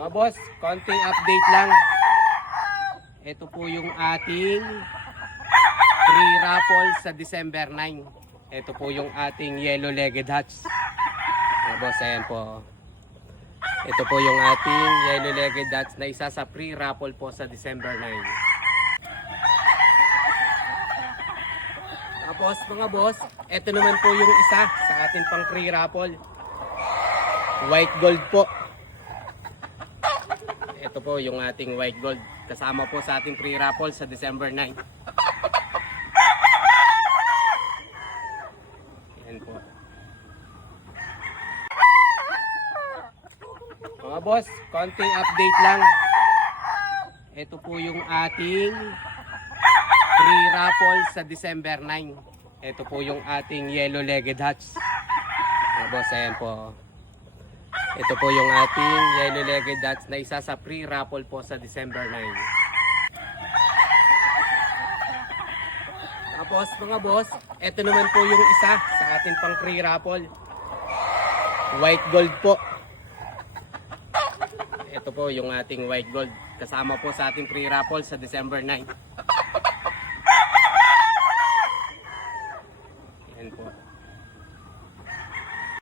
Mga boss, konting update lang. Ito po yung ating free raffle sa December 9. Ito po yung ating yellow-legged hats. Mga boss, ayan po. Ito po yung ating yellow-legged hats na isa sa free raffle po sa December 9. Tapos mga boss, ito naman po yung isa sa ating pang free raffle. White gold po. Ito po yung ating white gold. Kasama po sa ating free raffle sa December 9. Yan po. Mga boss, konting update lang. Ito po yung ating free raffle sa December 9. Ito po yung ating yellow-legged hats. Mga boss, ayan po. Ito po yung ating yellow-legged hats na isa sa free raffle po sa December 9. Tapos mga boss, ito naman po yung isa sa ating pang free raffle. White gold po. Ito po yung ating white gold. Kasama po sa ating free raffle sa December 9.